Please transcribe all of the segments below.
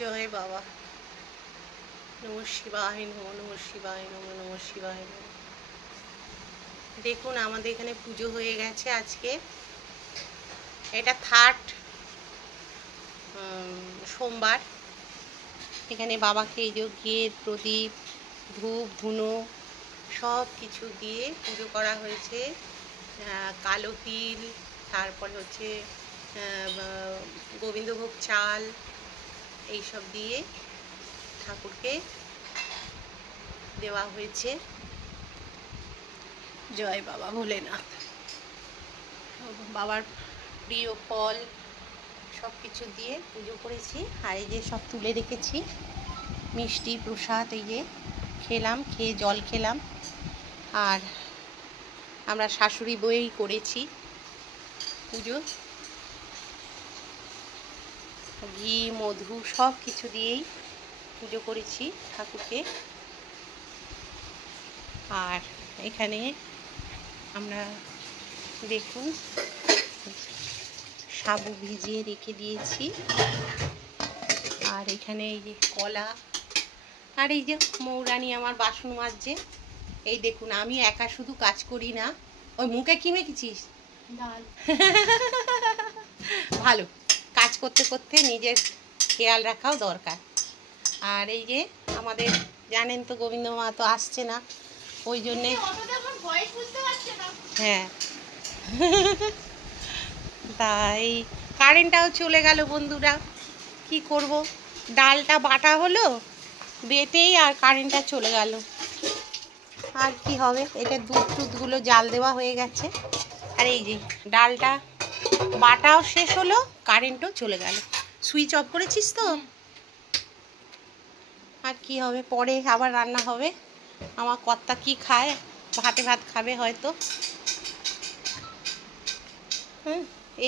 জয় বাবা। নমঃ শিবায় নমঃ, নমঃ শিবায় নমঃ, নমঃ শিবায় নমঃ। দেখুন আমাদের এখানে পুজো হয়ে গেছে আজকে। এটা থার্ড সোমবার। এখানে বাবাকে এই যে ঘিয়ের প্রদীপ, ধূপ ধুনো সব কিছু দিয়ে পুজো করা হয়েছে। কালো তিল, তারপরে হচ্ছে গোবিন্দভোগ চাল, এইসব দিয়ে ঠাকুরকে দেওয়া হয়েছে। জয় বাবা ভোলেনাথ। বাবার প্রিয় ফল সব কিছু দিয়ে পুজো করেছি। আর এই যে সব তুলে রেখেছি মিষ্টি প্রসাদ, এই যে খেলাম, খেয়ে জল খেলাম। আর আমরা শাশুড়ি বউই করেছি পুজো। ঘি মধু সব কিছু দিয়েই পুজো করেছি ঠাকুরকে। আর এখানে আমরা দেখুন সাবু ভিজিয়ে রেখে দিয়েছি। আর এখানে এই যে কলা, আর এই যে মৌরানি আমার বাসন মাজছে। এই দেখুন আমি একা শুধু কাজ করি না। ওই মুখে কি মেখেছিস? ডাল। ভালো, কাজ করতে করতে নিজের খেয়াল রাখাও দরকার। আর এই যে আমাদের জানেন তো গোবিন্দ মা তো আসছে না, ওই জন্যে হ্যাঁ তাই কারেন্টটাও চলে গেল বন্ধুরা। কি করব, ডালটা বাটা হলো বেটেই আর কারেন্টটা চলে গেল। আর কি হবে, এটা দুধ টুধগুলো জাল দেওয়া হয়ে গেছে। আর এই যে ডালটা বাটাও শেষ হলো, কারেন্টও চলে গেল। সুইচ অফ করেছিস তো? আর কি হবে, পরে আবার রান্না হবে। আমার কর্তা কি খায়, ভাতে ভাত খাবে হয়তো।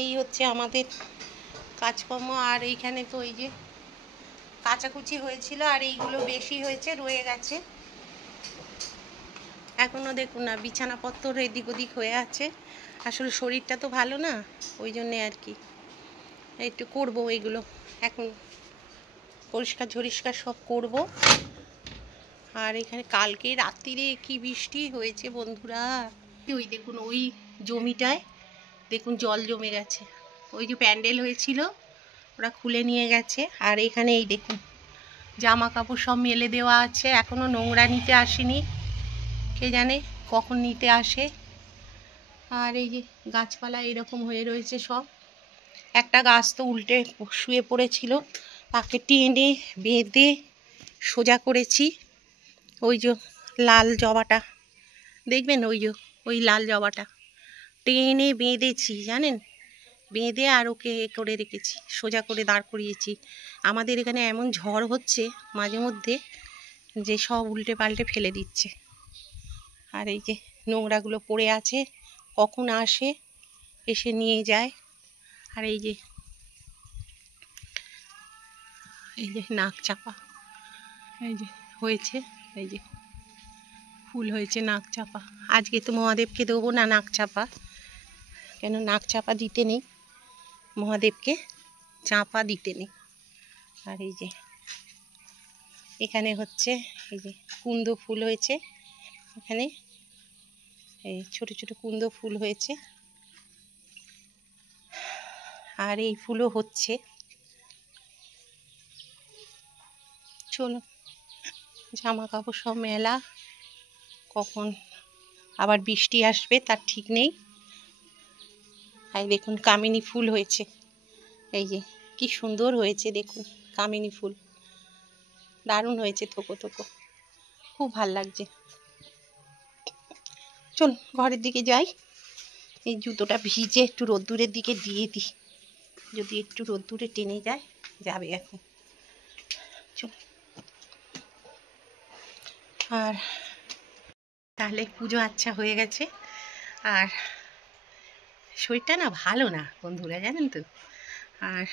এই হচ্ছে আমাদের কাজকর্ম। আর এইখানে তো এই যে কাচাকুচি হয়েছিল, আর এইগুলো বেশি হয়েছে, রয়ে গেছে এখনো। দেখুন না বিছানাপত্র এদিক ওদিক হয়ে আছে। আসলে শরীরটা তো ভালো না, ওই জন্যে আর কি একটু করবো এইগুলো এখন, পরিষ্কার ঝরিষ্কার সব করব। আর এখানে কালকে রাত্রিরে কি বৃষ্টি হয়েছে বন্ধুরা। ওই দেখুন ওই জমিটায় দেখুন জল জমে গেছে। ওই যে প্যান্ডেল হয়েছিল ওরা খুলে নিয়ে গেছে। আর এখানে এই দেখুন জামা কাপড় সব মেলে দেওয়া আছে, এখনো নোংরা নিতে আসেনি, কে জানে কখন নিতে আসে। আর এই যে গাছপালা এরকম হয়ে রয়েছে সব। একটা গাছ তো উল্টে শুয়ে পড়েছিল, তাকে টেনে বেঁধে সোজা করেছি। ওই যে লাল জবাটা দেখবেন, ওই যে ওই লাল জবাটা টেনে বেঁধেছি জানেন, বেঁধে আর ওকে করে রেখেছি, সোজা করে দাঁড় করিয়েছি। আমাদের এখানে এমন ঝড় হচ্ছে মাঝে মধ্যে যে সব উল্টে পাল্টে ফেলে দিচ্ছে। আর এই যে নোংরাগুলো পড়ে আছে, কখন আসে এসে নিয়ে যায়। আর এই যে নাক চাপা এই যে হয়েছে, এই যে ফুল হয়েছে নাক চাপা। আজকে তো মহাদেবকে দেবো না নাক চাপা, কেন নাক চাপা দিতে নেই, মহাদেবকে চাপা দিতে নেই। আর এই যে এখানে হচ্ছে এই যে কুন্দ ফুল হয়েছে, এখানে এই ছোট ছোট কুন্দ ফুল হয়েছে। আর এই ফুলও হচ্ছে। চলো জামা কাপড় সব মেলা, কখন আবার বৃষ্টি আসবে তার ঠিক নেই। আর দেখুন কামিনী ফুল হয়েছে, এই যে কি সুন্দর হয়েছে দেখুন কামিনী ফুল, দারুণ হয়েছে, থোকো থোকো, খুব ভাল লাগছে। চল ঘরের দিকে যাই, এই জুতোটা ভিজে একটু রোদ্দুরের দিকে দিয়ে দিই, যদি একটু রোদ্দুরে টেনে যায় যাবে এখন। চল। আর তাহলে পুজো আচ্ছা হয়ে গেছে। আর শরীরটা না ভালো না বন্ধুরা, জানেন তো। আর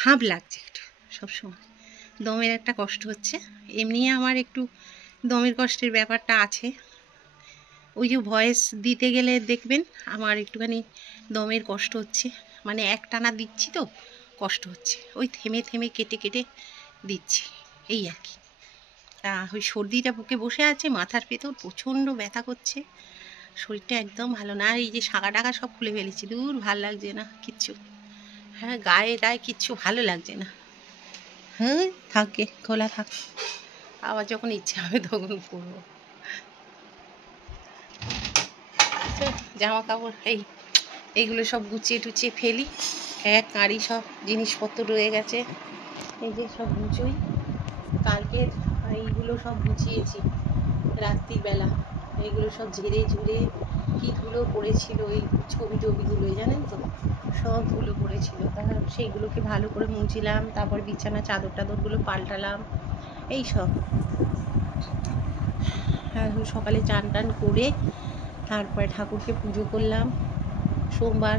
হাঁপ লাগছে একটু সবসময়, দমের একটা কষ্ট হচ্ছে। এমনি আমার একটু দমের কষ্টের ব্যাপারটা আছে। ওই যে ভয়েস দিতে গেলে দেখবেন আমার একটুখানি দমের কষ্ট হচ্ছে, মানে একটানা দিচ্ছি তো কষ্ট হচ্ছে, ওই থেমে থেমে কেটে কেটে দিচ্ছি এই আর কি। তা ওই সর্দিটা বুকে বসে আছে, মাথার ভেতর প্রচণ্ড ব্যথা করছে, শরীরটা একদম ভালো না। আর এই যে শাঁখা টাকা সব খুলে ফেলেছি, দূর ভাল লাগছে না কিচ্ছু। হ্যাঁ, গায়ে গায়ে কিচ্ছু ভালো লাগছে না। হ্যাঁ থাকে, খোলা থাক, আবার যখন ইচ্ছে হবে তখন পরবো। জামা কাপড় এইগুলো সব গুছিয়ে টুচিয়ে ফেলি, এক কাঁড়ি সব জিনিসপত্র রয়ে গেছে, এই যে সব গুছোই। কালকের এইগুলো সব গুছিয়েছি রাত্রিবেলা, এইগুলো সব ঝেড়ে ঝুড়ে কী ধুলো পড়েছিল, এই ছবি টবিগুলো জানেন তো, সব ধুলো পড়েছিল, তার সেইগুলোকে ভালো করে মুছিলাম, তারপর বিছানা চাদর টাদরগুলো পাল্টালাম এই সব। সকালে চান টান করে তারপরে ঠাকুরকে পুজো করলাম। সোমবার,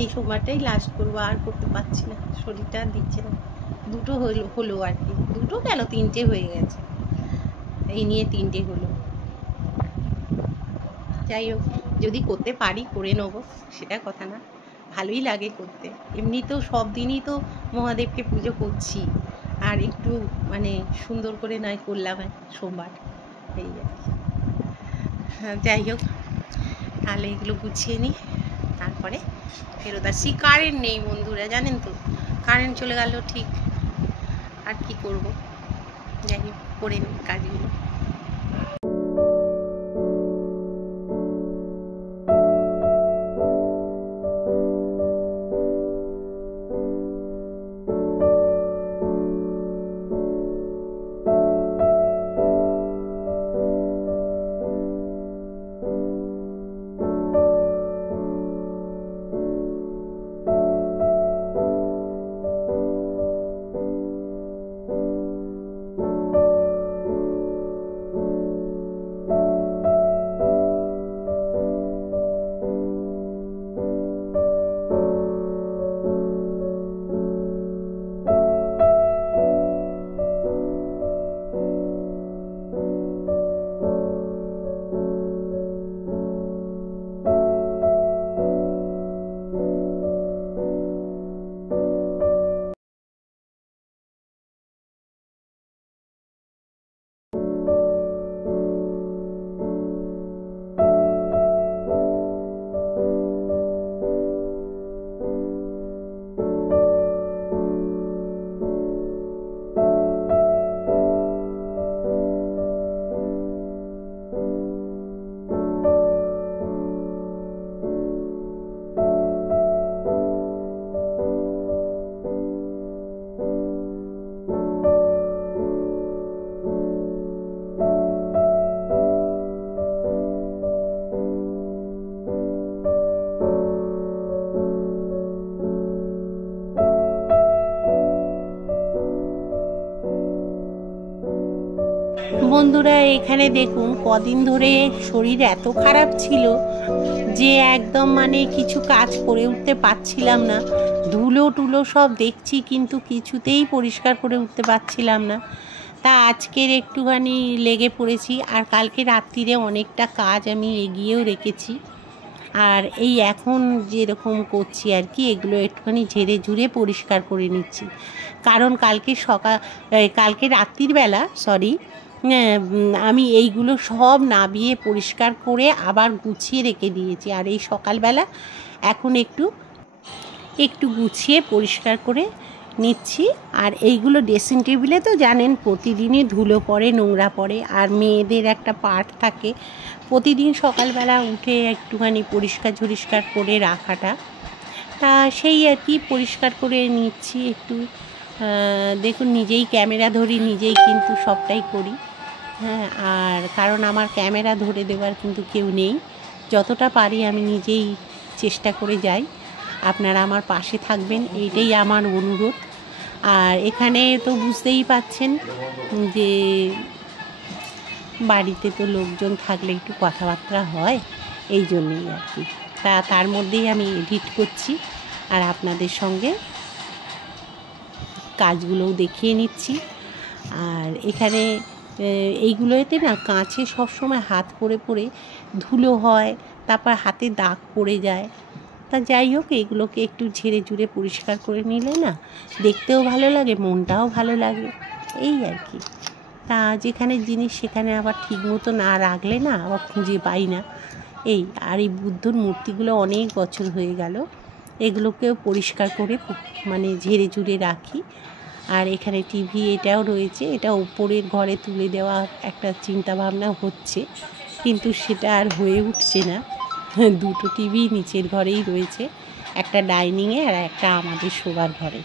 এই সোমবারটাই লাস্ট করবো, আর করতে পারছি না, শরীরটা আর দিচ্ছে না। দুটো হলো আর কি, দুটো কেন, 3টে হয়ে গেছে, এই নিয়ে 3টে হলো। যাই হোক, যদি করতে পারি করে নেবো, সেটা কথা না, ভালোই লাগে করতে। এমনিতেও সব দিনই তো মহাদেবকে পুজো করছি, আর একটু মানে সুন্দর করে নয় করলাম সোমবার, এই আর কি। যাই হোক, তাহলে এগুলো গুছিয়ে নিই, তারপরে ফেরত আসছি। কারেন্ট নেই বন্ধুরা, জানেন তো, কারেন্ট চলে গেল ঠিক, আর কি করব। যাই হোক, করে নিই কাজগুলো। বন্ধুরা, এখানে দেখুন কদিন ধরে শরীর এত খারাপ ছিল যে একদম মানে কিছু কাজ করে উঠতে পারছিলাম না। ধুলো টুলো সব দেখছি, কিন্তু কিছুতেই পরিষ্কার করে উঠতে পারছিলাম না। তা আজকের একটুখানি লেগে পড়েছি, আর কালকে রাত্রিরে অনেকটা কাজ আমি এগিয়েও রেখেছি। আর এই এখন যেরকম করছি আর কি, এগুলো একটুখানি ঝেড়ে ঝুড়ে পরিষ্কার করে নিচ্ছি। কারণ কালকে রাত্রির বেলা আমি এইগুলো সব নাবিয়ে পরিষ্কার করে আবার গুছিয়ে রেখে দিয়েছি। আর এই সকালবেলা এখন একটু গুছিয়ে পরিষ্কার করে নিচ্ছি। আর এইগুলো ড্রেসিং টেবিলে তো জানেন প্রতিদিনই ধুলো পড়ে, নোংরা পড়ে, আর মেয়েদের একটা পার্ট থাকে প্রতিদিন সকালবেলা উঠে একটুখানি পরিষ্কার করে রাখাটা। তা সেই আর কি পরিষ্কার করে নিচ্ছি একটু। দেখুন, নিজেই ক্যামেরা ধরি, নিজেই কিন্তু সবটাই করি। হ্যাঁ, আর কারণ আমার ক্যামেরা ধরে দেওয়ার কিন্তু কেউ নেই, যতটা পারি আমি নিজেই চেষ্টা করে যাই। আপনারা আমার পাশে থাকবেন, এইটাই আমার অনুরোধ। আর এখানে তো বুঝতেই পাচ্ছেন যে বাড়িতে তো লোকজন থাকলে একটু কথাবার্তা হয়, এই জন্যেই আর কি। তার মধ্যেই আমি এডিট করছি আর আপনাদের সঙ্গে কাজগুলোও দেখিয়ে নিচ্ছি। আর এখানে এইগুলোতে না কাঁচে সবসময় হাত পড়ে ধুলো হয়, তারপর হাতে দাগ পড়ে যায়। তা যাই হোক, এগুলোকে একটু ঝেড়ে ঝুড়ে পরিষ্কার করে নিলে না দেখতেও ভালো লাগে, মনটাও ভালো লাগে, এই আর কি। তা যেখানে জিনিস সেখানে আবার ঠিক মতো না রাখলে না আবার খুঁজে পাই না, এই। আর এই বুদ্ধর মূর্তিগুলো অনেক বছর হয়ে গেল, এগুলোকেও পরিষ্কার করে মানে ঝেড়ে ঝুড়ে রাখি। আর এখানে টিভি এটাও রয়েছে, এটা ওপরের ঘরে তুলে দেওয়া একটা চিন্তা ভাবনা হচ্ছে, কিন্তু সেটা আর হয়ে উঠছে না। দুটো টিভি নিচের ঘরেই রয়েছে, একটা ডাইনিংয়ে আর একটা আমাদের শোবার ঘরে।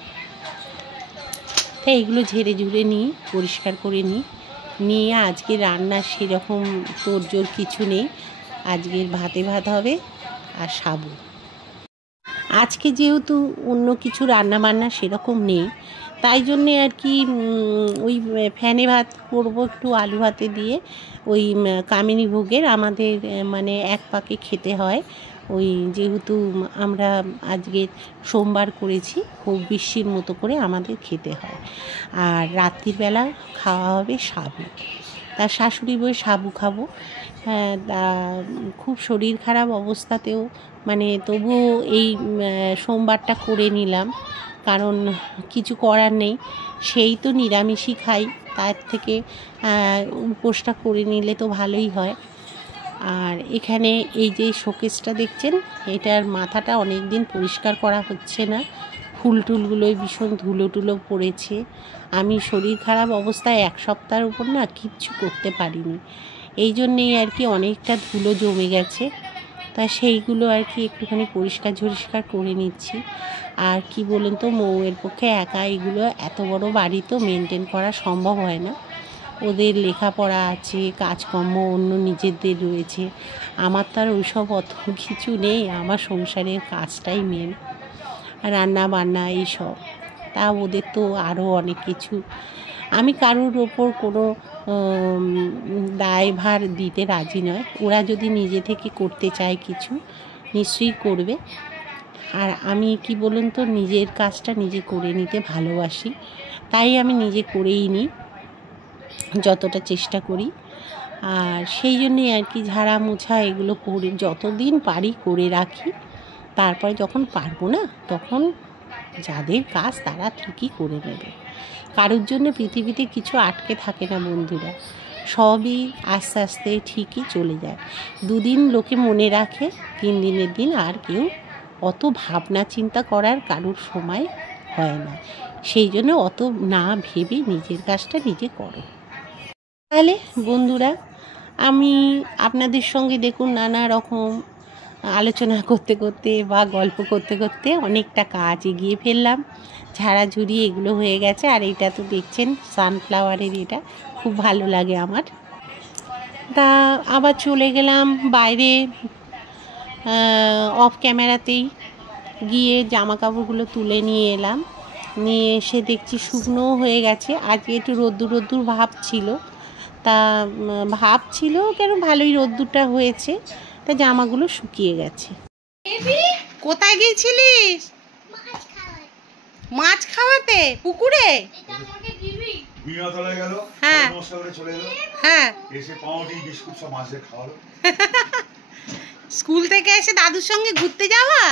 তাই এগুলো ঝেড়ে ঝুড়ে নিই, পরিষ্কার করে নিয়ে আজকে রান্নার সেরকম তোড়জোড় কিছু নেই। আজকের ভাতে ভাত হবে আর সাবু। আজকে যেহেতু অন্য কিছু রান্না বান্না সেরকম নেই, তাই জন্যে আর কি ওই ফ্যানে ভাত করব একটু আলু ভাতে দিয়ে। ওই কামিনী ভোগের আমাদের মানে এক পাকে খেতে হয়, ওই যেহেতু আমরা আজকে সোমবার করেছি, খুব বিশ্বির মতো করে আমাদের খেতে হয়। আর রাত্রিবেলা খাওয়া হবে সাবু। তার শাশুড়ি বই সাবু খাবো। হ্যাঁ, খুব শরীর খারাপ অবস্থাতেও মানে তবুও এই সোমবারটা করে নিলাম, কারণ কিছু করার নেই, সেই তো নিরামিষই খাই, তার থেকে উপোসটা করে নিলে তো ভালোই হয়। আর এখানে এই যে শোকেসটা দেখছেন, এটার মাথাটা অনেক দিন পরিষ্কার করা হচ্ছে না, ফুল টুলগুলোই ভীষণ ধুলো টুলো পড়েছে। আমি শরীর খারাপ অবস্থায় এক সপ্তাহের উপর না কিচ্ছু করতে পারিনি, এই জন্যেই আর কি অনেকটা ধুলো জমে গেছে। তা সেইগুলো আর কি একটুখানি পরিষ্কার ঝরিষ্কার করে নিচ্ছি। আর কি বলুন তো, মৌয়ের পক্ষে একা এগুলো এত বড় বাড়ি তো মেনটেন করা সম্ভব হয় না, ওদের লেখাপড়া আছে, কাজকর্ম অন্য নিজেদের রয়েছে। আমার তো আর ওইসব অত কিছু নেই, আমার সংসারের কাজটাই মেন, রান্না বান্না এইসব। তা ওদের তো আরও অনেক কিছু। আমি কারোর ওপর কোনো দায়ভার দিতে রাজি নয়, ওরা যদি নিজে থেকে করতে চায় কিছু নিশ্চয়ই করবে। আর আমি কি বলুন তো, নিজের কাজটা নিজে করে নিতে ভালোবাসি, তাই আমি নিজে করেই নিই যতটা চেষ্টা করি। আর সেই জন্যে আর কি ঝাড়া মোছা এগুলো করে যতদিন পারি করে রাখি, তারপরে যখন পারবো না তখন যাদের কাজ তারা ঠিকই করে নেবে। কারোর জন্য পৃথিবীতে কিছু আটকে থাকে না বন্ধুরা, সবই আস্তে আস্তে ঠিকই চলে যায়। দুদিন লোকে মনে রাখে, 3 দিনের দিন আর কেউ অত ভাবনা চিন্তা করার কারোর সময় হয় না, সেই জন্য অত না ভেবে নিজের কাজটা নিজে করো। তাহলে বন্ধুরা, আমি আপনাদের সঙ্গে দেখুন নানা রকম আলোচনা করতে করতে বা গল্প করতে করতে অনেকটা কাজ এগিয়ে ফেললাম। ঝাড়াঝুড়ি এগুলো হয়ে গেছে। আর এটা তো দেখছেন সানফ্লাওয়ারের, এটা খুব ভালো লাগে আমার। তা আবার চলে গেলাম বাইরে, অফ ক্যামেরাতেই গিয়ে জামা কাপড়গুলো তুলে নিয়ে এলাম। নিয়ে এসে দেখছি শুকনো হয়ে গেছে। আজকে একটু রোদ্দুর রোদ্দুর ভাব ছিল, তা ভাব ছিল কেন, ভালোই রোদ্দুরটা হয়েছে, তা জামাগুলো শুকিয়ে গেছে। কোথায় গিয়েছিলিস? মাছ খাওয়াতে পুকুরে? হ্যাঁ হ্যাঁ, স্কুল থেকে এসে দাদুর সঙ্গে ঘুরতে যাওয়া।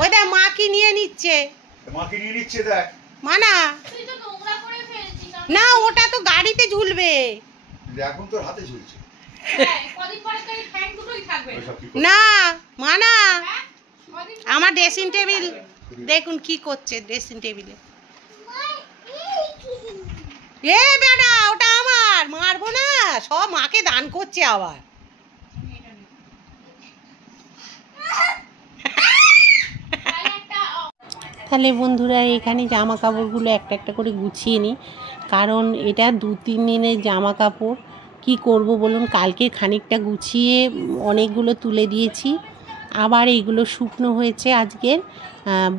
ওই দেখ মা কি নিয়ে নিচ্ছে, দেখ মানা না, ওটা তো গাড়িতে ঝুলবে, এখন তোর হাতে ঝুলছে না মানা। আমার ড্রেসিং টেবিল দেখুন কি করছে, ড্রেসিং টেবিলে। এ বেটা, ওটা আমার, মারবো না, সব মাকে দান করছে আবার। তাহলে বন্ধুরা, এখানে জামা কাপড়গুলো একটা একটা করে গুছিয়ে নিই, কারণ এটা 2-3 দিনের জামা কাপড়। কি করব বলুন, কালকে খানিকটা গুছিয়ে অনেকগুলো তুলে দিয়েছি, আবার এইগুলো শুকনো হয়েছে আজকের,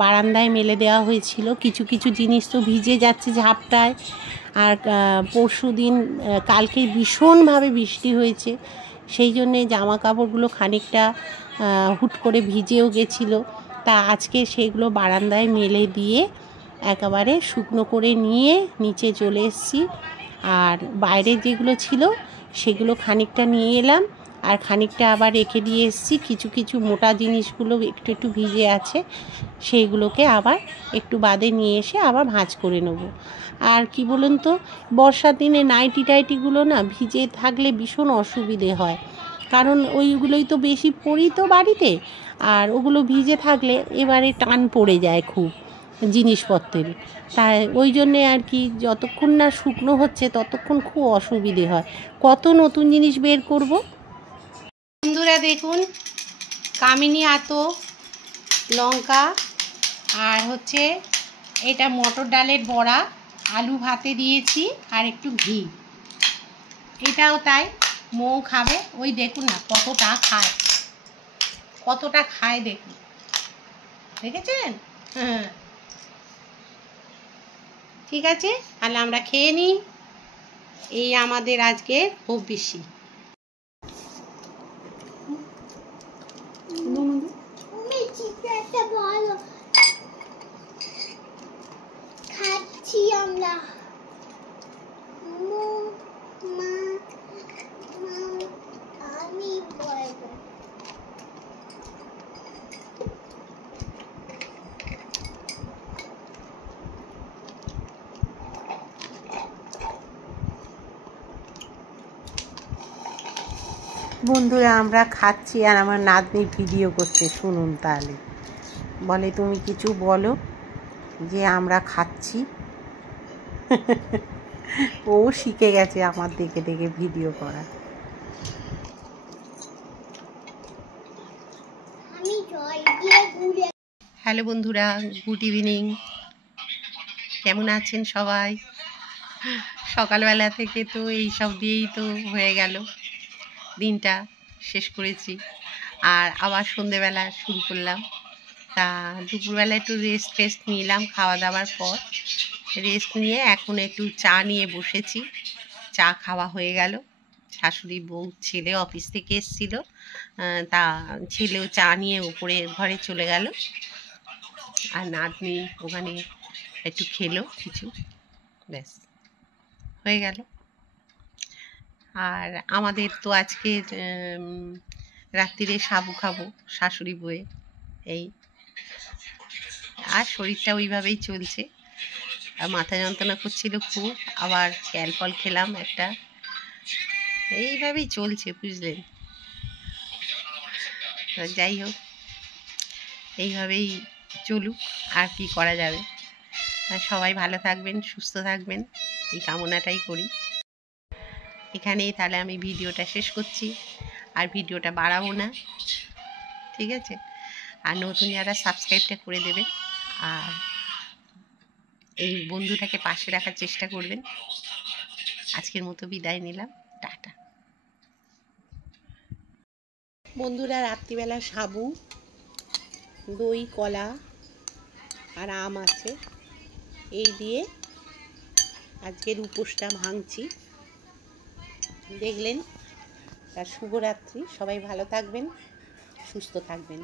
বারান্দায় মেলে দেওয়া হয়েছিল। কিছু কিছু জিনিস তো ভিজে যাচ্ছে ঝাপটায়। আর পরশু দিন কালকে ভীষণভাবে বৃষ্টি হয়েছে, সেই জন্যে জামা কাপড়গুলো খানিকটা হুট করে ভিজেও গেছিলো। তা আজকে সেগুলো বারান্দায় মেলে দিয়ে একেবারে শুকনো করে নিয়ে নিচে চলে এসেছি। আর বাইরে যেগুলো ছিল সেগুলো খানিকটা নিয়ে এলাম, আর খানিকটা আবার রেখে দিয়ে এসেছি। কিছু কিছু মোটা জিনিসগুলো একটু একটু ভিজে আছে, সেইগুলোকে আবার একটু বাদে নিয়ে এসে আবার ভাঁজ করে নেব। আর কি বলুন তো, বর্ষার দিনে নাইটি টাইটিগুলো না ভিজে থাকলে ভীষণ অসুবিধে হয়, কারণ ওইগুলোই তো বেশি পরি তো বাড়িতে, আর ওগুলো ভিজে থাকলে এবারে টান পড়ে যায় খুব জিনিসপত্রের। তাই ওই জন্যে আর কি, যতক্ষণ না শুকনো হচ্ছে ততক্ষণ খুব অসুবিধে হয়। কত নতুন জিনিস বের করব। বন্ধুরা দেখুন, কামিনী আতো, লঙ্কা, আর হচ্ছে এটা মটর ডালের বড়া, আলু ভাতে দিয়েছি, আর একটু ঘি। এটাও তাই, মৌ খাবে। ওই দেখুন না কতটা খায়, কতটা খায় দেখুন, দেখেছেন? হ্যাঁ, ঠিক আছে, তাহলে আমরা খেয়ে নিই। এই আমাদের আজকের হবিষি। খাচ্ছি আমরা। আমি বলবো বন্ধুরা আমরা খাচ্ছি, আর আমার নাতনি ভিডিও করছে, শুনুন তাহলে। বলে তুমি কিছু বলো যে আমরা খাচ্ছি। ও শিখে গেছে আমার দেখে দেখে ভিডিও করা। হ্যালো বন্ধুরা, গুড ইভিনিং। কেমন আছেন সবাই? সকালবেলা থেকে তো এই সব দিয়েই তো হয়ে গেল, দিনটা শেষ করেছি, আর আবার সন্ধেবেলা শুরু করলাম। তা দুপুরবেলা একটু রেস্ট নিলাম, খাওয়া দাওয়ার পর রেস্ট নিয়ে এখন একটু চা নিয়ে বসেছি। চা খাওয়া হয়ে গেল। শাশুড়ি, বউ, ছেলে অফিস থেকে এসেছিলো, তা ছেলেও চা নিয়ে উপরে ঘরে চলে গেল, আর নাতনি ওখানে একটু খেলো কিছু, ব্যাস হয়ে গেল। আর আমাদের তো আজকে রাত্রিরে সাবু খাবো শাশুড়ি বউয়ে, এই। আর শরীরটা ওইভাবেই চলছে, আর মাথা যন্ত্রণা করছিল খুব, আবার ক্যালপল খেলাম একটা, এইভাবেই চলছে, বুঝলেন। যাই হোক, এইভাবেই চলুক, আর কি করা যাবে। সবাই ভালো থাকবেন, সুস্থ থাকবেন, এই কামনাটাই করি। এখানেই তাহলে আমি ভিডিওটা শেষ করছি, আর ভিডিওটা বাড়াবো না, ঠিক আছে? আর নতুন যারা সাবস্ক্রাইবটা করে দেবেন, আর এই বন্ধুটাকে পাশে রাখার চেষ্টা করবেন। আজকের মতো বিদায় নিলাম, টাটা। বন্ধুরা, রাত্রিবেলা সাবু, দই, কলা আর আম আছে, এই দিয়ে আজকের উপোসটা ভাঙছি, দেখলেন। আর শুভরাত্রি, সবাই ভালো থাকবেন, সুস্থ থাকবেন।